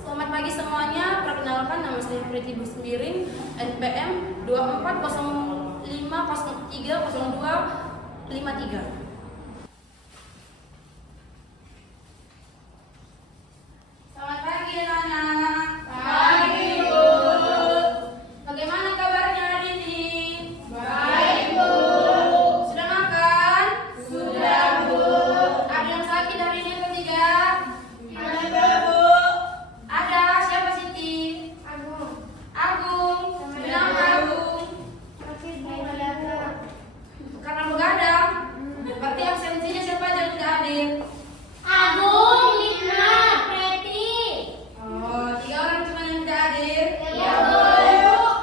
Selamat pagi semuanya, perkenalkan nama saya Preti Busmiring, NPM 2405030253. Selamat pagi anak-anak. Pagi, Bu. Bagaimana kabarnya hari ini? Baik, Bu. Sudah makan? Sudah, Bu. Ada yang sakit hari ini atau tidak? Ada, Bu. Ada, siapa Siti? Agung. Agung. Kenapa Agung? Karena begadang. Berarti absensinya siapa aja yang tidak hadir? Agung, Lina, Preti. Oh, 3 orang cuma yang tidak hadir. Ya, Bu.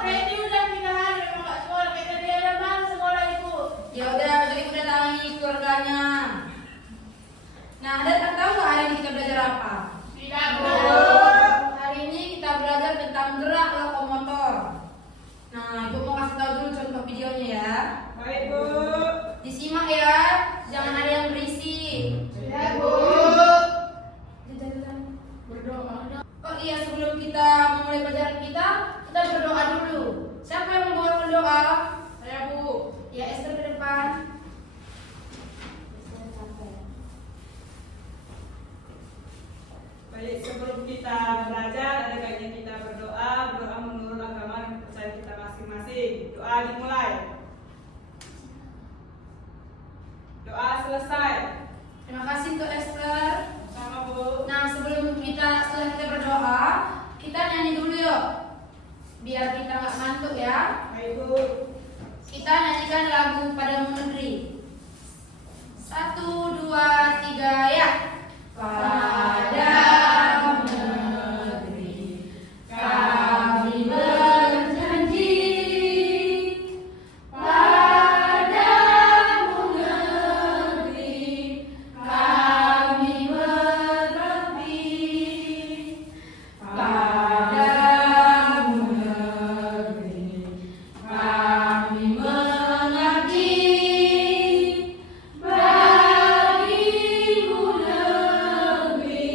Preti udah pindah hari, memang nggak sekolah. Kita dia ada baru sekolah, Ibu. Ya udah, jadi ibu datangi keluarganya. Nah, ada tahu nggak hari ini kita belajar apa? Tidak, Bu. Hari ini kita belajar tentang gerak lokomotor. Nah, ibu mau kasih tahu dulu contoh videonya ya. Baik, Bu. Disimak ya, jangan ada yang berisik. Ya, Bu. Berdoa. Oh iya, sebelum kita memulai pelajaran kita berdoa dulu. Siapa yang mau berdoa? Saya Bu. Ya, Esther ke depan. Baik, sebelum kita belajar, ada baiknya kita berdoa menurut agama dan kepercayaan kita masing-masing. Doa dimulai. Doa selesai. Terima kasih untuk Esther. Sama Bu. Nah, setelah kita berdoa, kita nyanyi dulu yuk. Biar kita nggak ngantuk ya. Baik, Bu. Kita nyanyikan lagu Padamu Negeri. 1, 2, 3 ya. Padamu negeri kami berjanji, padamu negeri kami berbakti, padamu negeri kami mengabdi. Bagimu negeri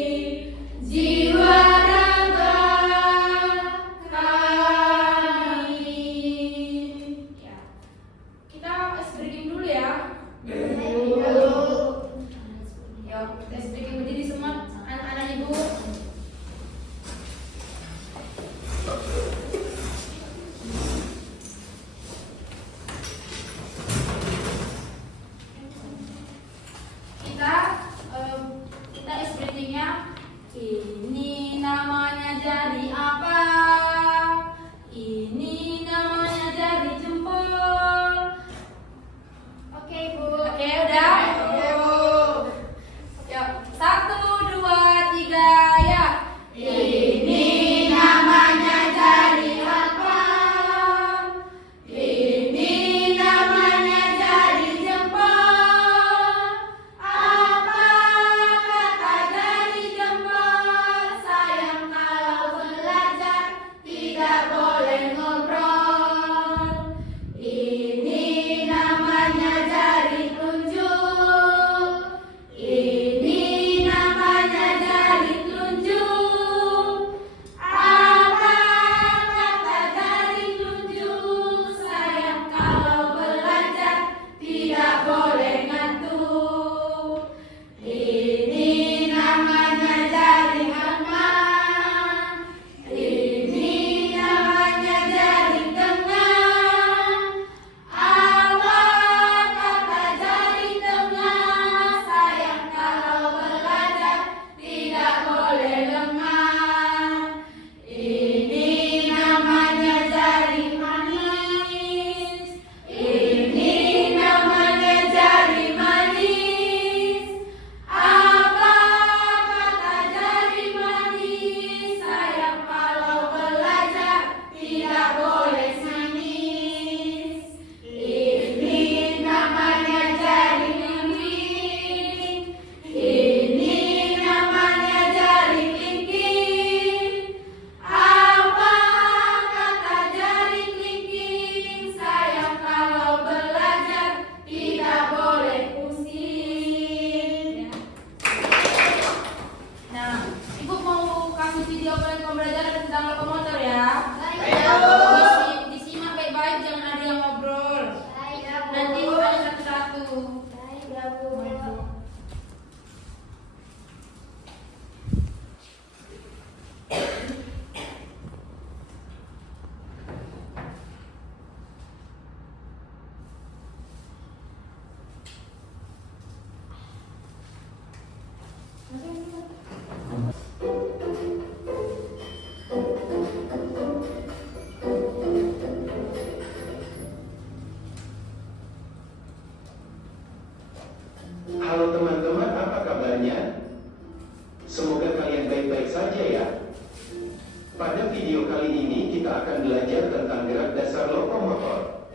Pada video kali ini kita akan belajar tentang gerak dasar lokomotor.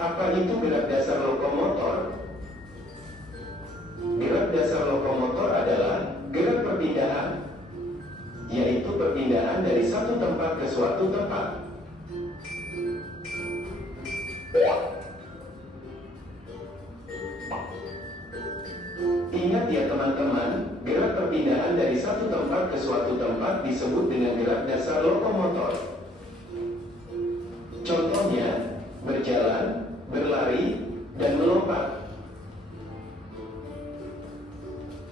Apa itu gerak dasar lokomotor? Gerak dasar lokomotor adalah gerak perpindahan, yaitu perpindahan dari satu tempat ke suatu tempat. Ingat ya teman-teman, gerak perpindahan dari satu tempat ke suatu tempat disebut dengan gerak dasar lokomotor. Contohnya, berjalan, berlari, dan melompat.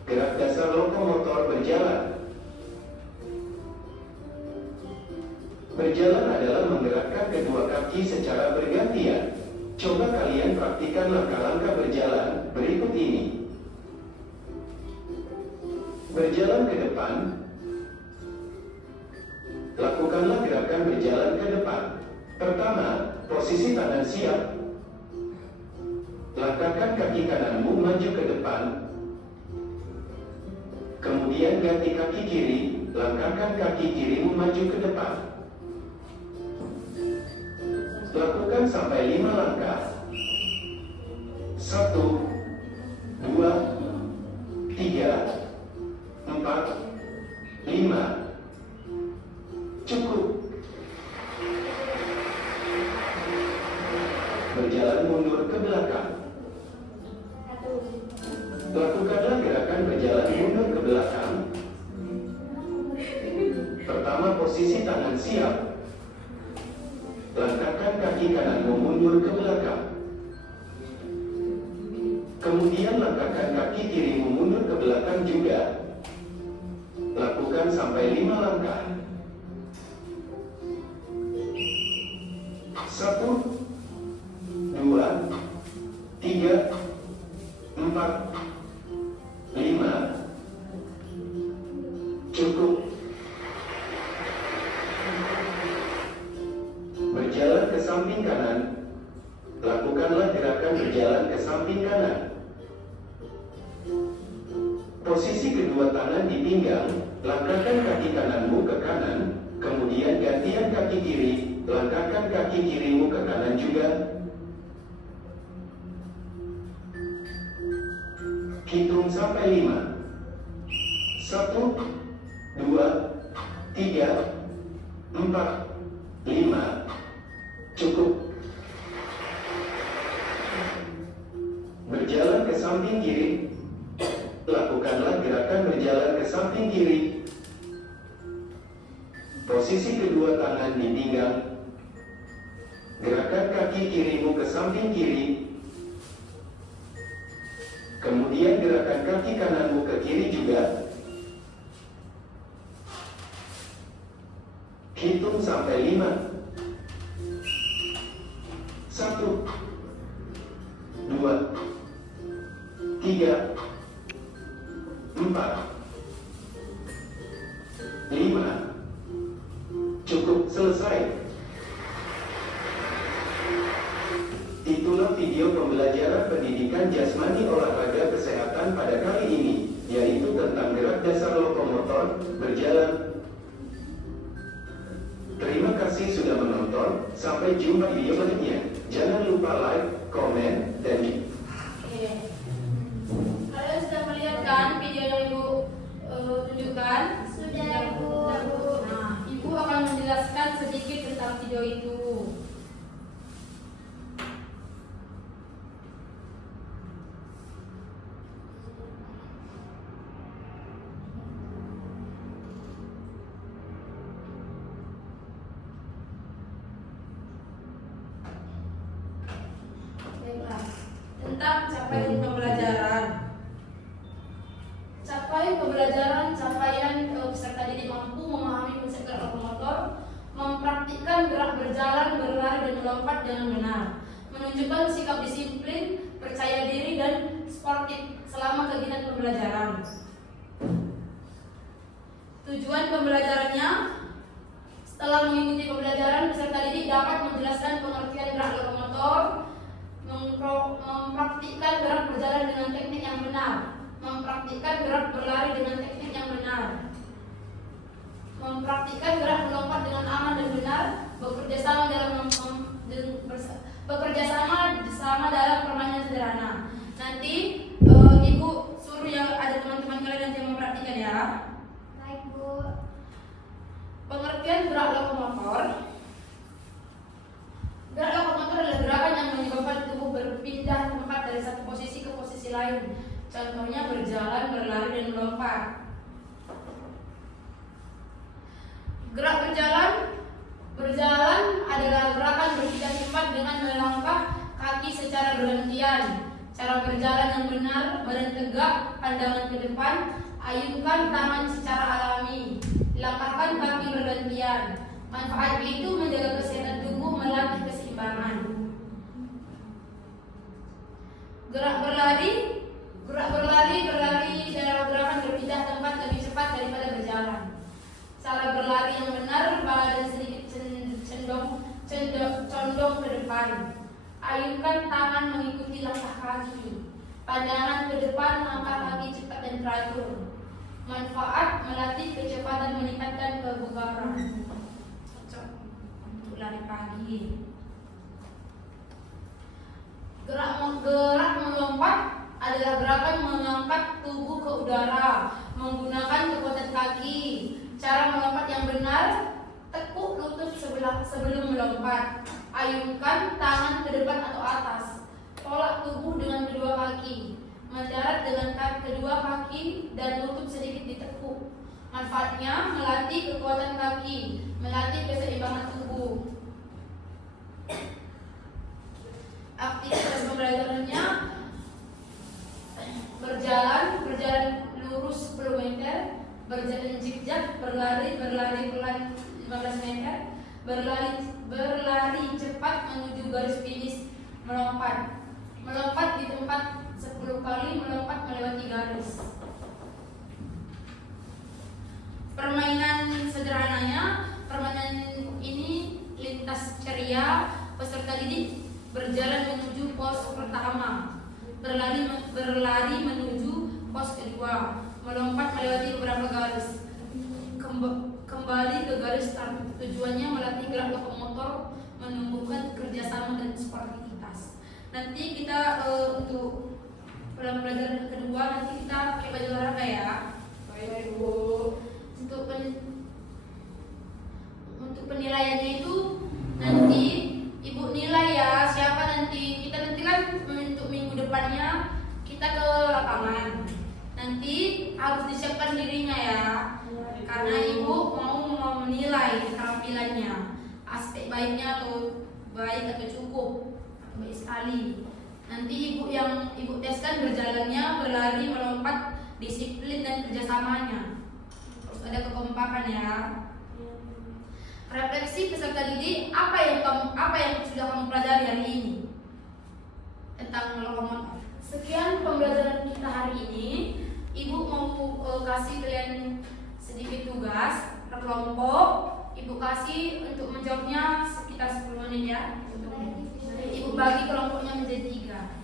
Gerak dasar lokomotor berjalan. Berjalan adalah menggerakkan kedua kaki secara bergantian. Coba kalian praktikkan langkah-langkah berjalan berikut ini. Berjalan ke depan. Lakukanlah gerakan berjalan ke depan. Pertama, posisi tangan siap. Langkahkan kaki kananmu maju ke depan. Kemudian ganti kaki kiri. Langkahkan kaki kirimu maju ke depan. Lakukan sampai 5 langkah. 1, 2, 3, 4, 5. Cukup. Berjalan mundur ke belakang. Lakukanlah gerakan berjalan mundur ke belakang. Pertama, posisi tangan siap. Langkahkan kaki kananmu mundur ke belakang. Kemudian langkahkan kaki kirimu mundur ke belakang juga. Lakukan sampai 5 langkah. 1, 2, 3, 4, 5. Cukup. Berjalan ke samping kanan. Lakukanlah gerakan berjalan ke samping kanan. Posisi kedua tangan di pinggang. Langkahkan kaki kananmu ke kanan. Kemudian gantian kaki kiri. Langkahkan kaki kirimu ke kanan juga. Hitung sampai 5. 1, 2, 3, 4, 5. Cukup. Berjalan ke samping kiri. Lakukanlah gerakan berjalan ke samping kiri. Posisi kedua tangan di pinggang. Gerakan kaki kirimu ke samping kiri. Kemudian gerakan kaki kananmu ke kiri juga. Hitung sampai 5. 1, 2, 3, 4, 5. Cukup, selesai. Itulah video pembelajaran pendidikan jasmani olahraga kesehatan pada kali ini, yaitu tentang gerak dasar lokomotor berjalan. Terima kasih sudah menonton. Sampai jumpa di video selanjutnya. Jangan lupa like, komen, dan Oke. Kalian sudah melihat kan video yang Ibu tunjukkan? Sudah, Bu. Nah, Ibu akan menjelaskan sedikit tentang video itu. Baiklah. Tentang capaian pembelajaran. Capaian peserta didik mampu memahami konsep gerak lokomotor, mempraktikkan gerak berjalan, berlari, dan melompat dengan benar, menunjukkan sikap disiplin, percaya diri, dan sportif selama kegiatan pembelajaran. Tujuan pembelajarannya, setelah mengikuti pembelajaran, peserta didik dapat menjelaskan pengertian gerak lokomotor, mempraktikkan gerak berjalan dengan teknik yang benar, mempraktikkan gerak berlari dengan teknik yang benar. Pengertian gerak lokomotor. Gerak lokomotor adalah gerakan yang menyebabkan tubuh berpindah tempat dari satu posisi ke posisi lain. Contohnya berjalan, berlari, dan melompat. Gerak berjalan adalah gerakan berpindah tempat dengan melangkah kaki secara bergantian. Cara berjalan yang benar, badan tegak, pandangan ke depan, ayunkan tangan secara alami, langkahkan kaki bergantian. Manfaatnya itu menjaga kesehatan tubuh, melatih keseimbangan. Gerak berlari adalah gerakan berpindah tempat lebih cepat daripada berjalan. Cara berlari yang benar, badan sedikit condong ke depan. Ayunkan tangan mengikuti langkah kaki. Pandangan ke depan, langkah kaki cepat dan teratur. Manfaat melatih kecepatan, meningkatkan kebugaran. Cocok untuk lari pagi. Gerak melompat adalah gerakan mengangkat tubuh ke udara menggunakan kekuatan kaki. Cara melompat yang benar, tekuk lutut sebelum melompat. Ayunkan tangan ke depan atau atas. Tolak tubuh dengan kedua kaki. Mendarat dengan kedua kaki dan lutut sedikit ditekuk. Manfaatnya melatih kekuatan kaki, melatih keseimbangan tubuh. Aktivitas pembelajarannya berjalan lurus 10 meter, berjalan zigzag, berlari pelan 15 meter, berlari cepat menuju garis finish, melompat di tempat 10 kali, melompat melewati garis. Permainan sederhananya, permainan ini lintas ceria, peserta didik berjalan menuju pos pertama, berlari menuju pos kedua, melompat melewati beberapa garis, kembali ke garis start. Tujuannya melatih gerak lokomotor, menumbuhkan kerjasama dan sportivitas. Nanti kita untuk pelajaran kedua nanti kita pakai baju olahraga ya. Baik Ibu. Untuk penilaiannya itu nanti Ibu nilai ya, siapa nanti kita nanti kan untuk minggu depannya kita ke lapangan. Nanti harus disiapkan dirinya ya, karena Ibu mau menilai keterampilannya, aspek baiknya atau baik atau cukup atau baik sekali. Nanti Ibu teskan berjalannya, berlari, melompat, disiplin dan kerjasamanya. Terus ada kekompakan ya. Refleksi peserta didik, apa yang sudah kamu pelajari hari ini tentang lokomotor. Sekian pembelajaran kita hari ini. Ibu mau kasih kalian sedikit tugas per kelompok. Ibu kasih untuk menjawabnya sekitar 10 menit ya. Ibu bagi kelompoknya menjadi 3.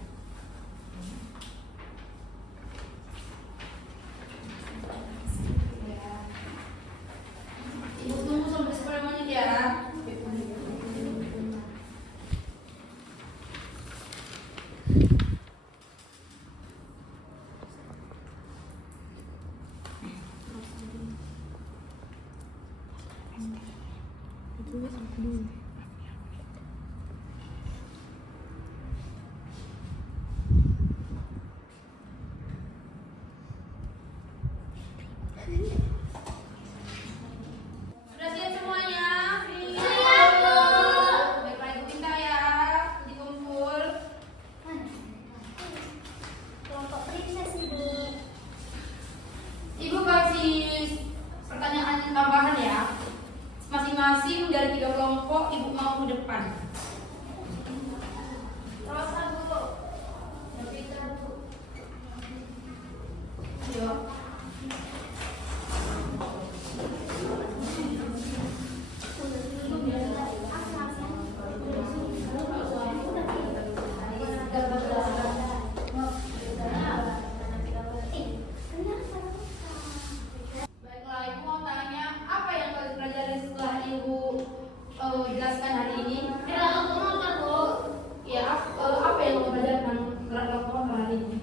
Ibu tunggu sampai 10 menit ya. Sudah siap semuanya? Siap, Bu. Baiklah, Ibu minta ya dikumpul. Kelompok princess Ibu. Ibu kasih pertanyaan tambahan ya. Masing-masing dari 3 kelompok Ibu mau ke depan. Rosa Bu. Novita Bu. Yuk. Baiklah, Ibu mau tanya apa yang kalian pelajari setelah Ibu jelaskan hari ini? Gerak lokomotor Bu. Ya, apa yang kamu belajar tentang gerak lokomotor hari ini?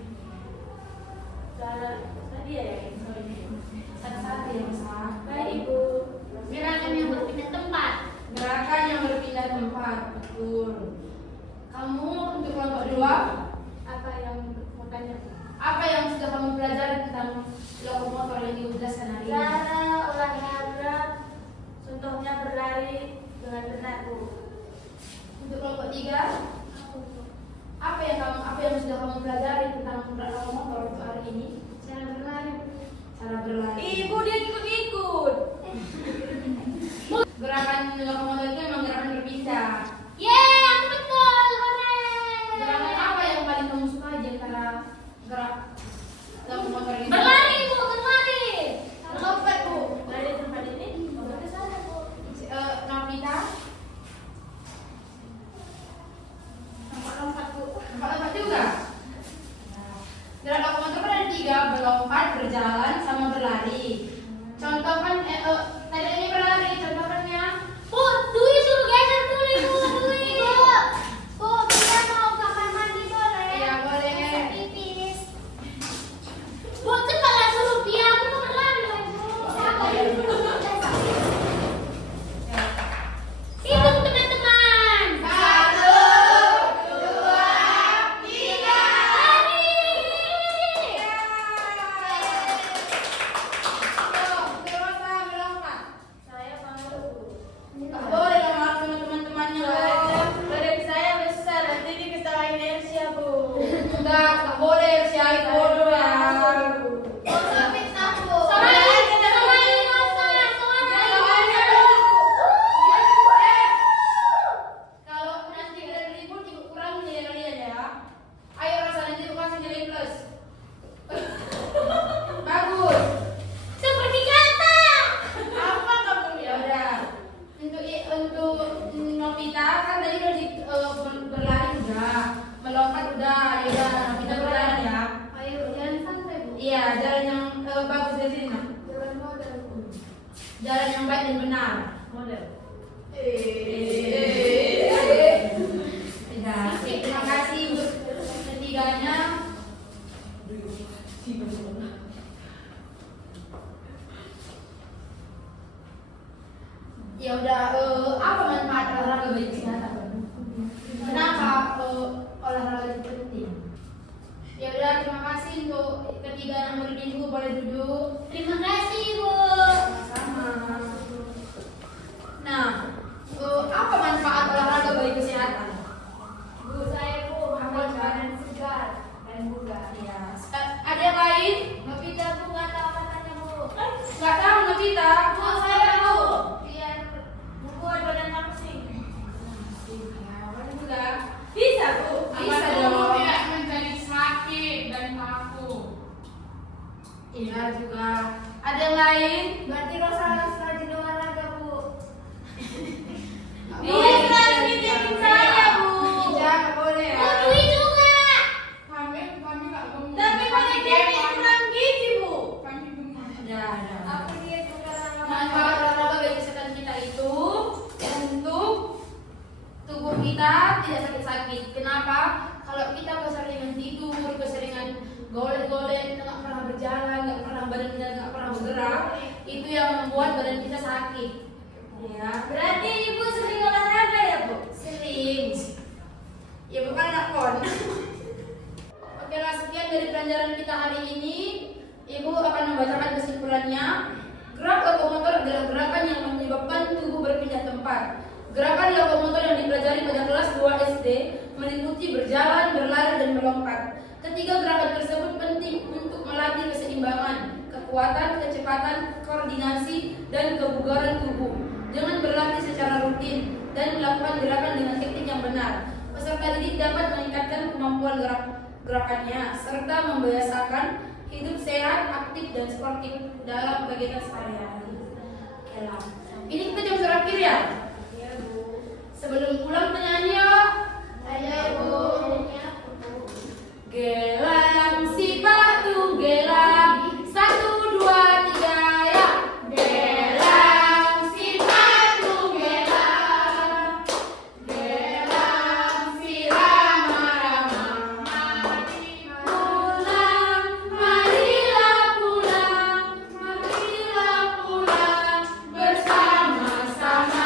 Tadi ya betul. Kamu untuk kelompok 2, Apa yang mau tanya? apa yang sudah kamu pelajari tentang lokomotor yang dijelaskan hari ini? Cara olahraga, contohnya berlari dengan benar, Bu. Untuk kelompok 3, apa yang sudah kamu pelajari tentang lokomotor untuk hari ini? Cara berlari. Cara berlari. Ibu dia ikut-ikut. Gerakan lokomotor itu memang gerakan berpindah. Yeay, aku betul. Hore. Gerakan apa yang paling kamu suka di antara gerak lokomotor ini? Berlari, Bu, berlari. Lompat, Bu. Dari tempat ini, lompat ke sana, Bu. Novita, Lompat-lompat, Bu. lompat juga. Gerak lokomotor kan ada 3, melompat, berjalan, sama berlari. Contoh kan, tadi ini berlari, contohnya. Bu, Dwi suruh geser dulu, Bu. Dwi. Bu, kita mau kamar mandi boleh? Iya, boleh. Geser pipis. Bu, cepatlah suruh dia. Aku mau berlari lagi, Bu. Hitung teman-teman. 1, 2, 3. Lari. Dewasa melompat. Saya mau, Bu. Nggak boleh lama sama teman-temannya. Badan saya besar, nanti diketahui inersia, Bu. Nggak boleh siai bodoh ya. Kalau nanti kalian ribut, ibu kurangin nilai kalian ya. Ayo rasa nanti ibu kasih nilai plus. Bagus. Seperti kata. Apa kamu ya udah. Untuk Novita kan tadi udah berlari udah, melompat udah, ya udah Novita berjalan ya. Ayo, jangan santai, Bu. Iya, jalan yang bagus dari sini nak. Jalan model, Bu. Jalan yang baik dan benar. Model. Ya, oke, terima kasih untuk ketiganya. Ya udah, apa manfaat olahraga bagi kesehatan? Kenapa olahraga itu penting? Ya udah, terima kasih untuk ketiga anak murid ibu, boleh duduk. Terima kasih, Bu. Sama. Nah, apa manfaat olahraga bagi kesehatan? Bu, saya, Bu, membuat badan segar dan bugar. Ya, ada yang lain? Novita, Bu, nggak tahu katanya, Bu. Nggak tahu Novita. Bu, saya, Bu. Biar membuat badan langsing. Boleh juga. Bisa, Bu. Bisa dong. Tidak menjadi sakit dan kaku. Iya juga. Ada yang lain? Berarti Rosa harus rajin olahraga, Bu. Nggak Dia boleh keras bisa, ngintipin bisa. saya, Bu. Iya, nggak boleh ya. Bu, Dwi juga. Kami nggak gemuk. Tapi badan dia kurang gizi, Bu. Kami gemuk. Ada. Aku lihat sekarang. Manfaat olahraga bagi kesehatan kita itu untuk tubuh kita tidak sakit-sakit. Kenapa? Kalau kita keseringan tidur, keseringan golek-golek, nggak pernah berjalan, nggak pernah badan kita nggak pernah bergerak, itu yang membuat badan kita sakit. Ya, Berarti Ibu sering olahraga ya, Bu? sering. Ya bukan anak kon. Oke lah, sekian dari pelajaran kita hari ini. Ibu akan membacakan kesimpulannya. Gerak lokomotor adalah gerakan yang menyebabkan tubuh berpindah tempat. Gerakan lokomotor yang dipelajari pada kelas 2 SD meliputi berjalan, berlari, dan melompat. Ketiga gerakan tersebut penting untuk melatih keseimbangan, kekuatan, kecepatan, koordinasi, dan kebugaran tubuh. Dengan berlatih secara rutin dan melakukan gerakan dengan teknik yang benar, peserta didik dapat meningkatkan kemampuan gerakannya serta membiasakan hidup sehat, aktif, dan sportif dalam kegiatan sehari-hari. Oke lah. Ini kita jam terakhir ya? Iya, Bu. Sebelum pulang penyanyi yuk. Ayo, Bu. Gelang si batu gelang, 1, 2, 3 ya. Gelang si batu gelang, gelang si rama-rama. Pulang, marilah pulang, marilah pulang bersama-sama.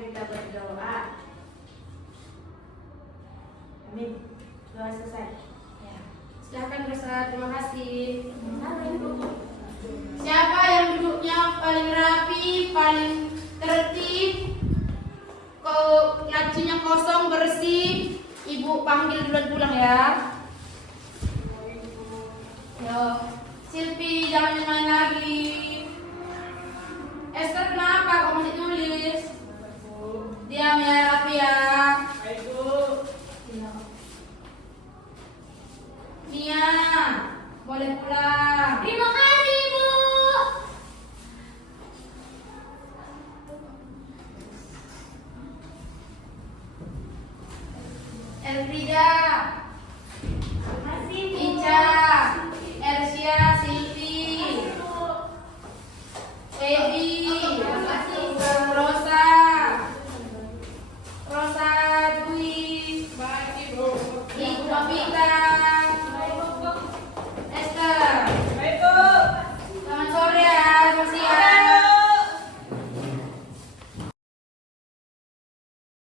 mari kita berdoa. Amin. Doa selesai. Ya. Silahkan Resa, terima kasih. Amin. Siapa yang duduknya paling rapi, paling tertib, lacinya kosong, bersih, Ibu panggil duluan pulang ya. Yo, Silvi jangan main lagi. Esther kenapa kamu masih nulis? Diam ya, rapi ya. Baik Bu. Mia, boleh pulang. Terima kasih, Bu. Elfrida,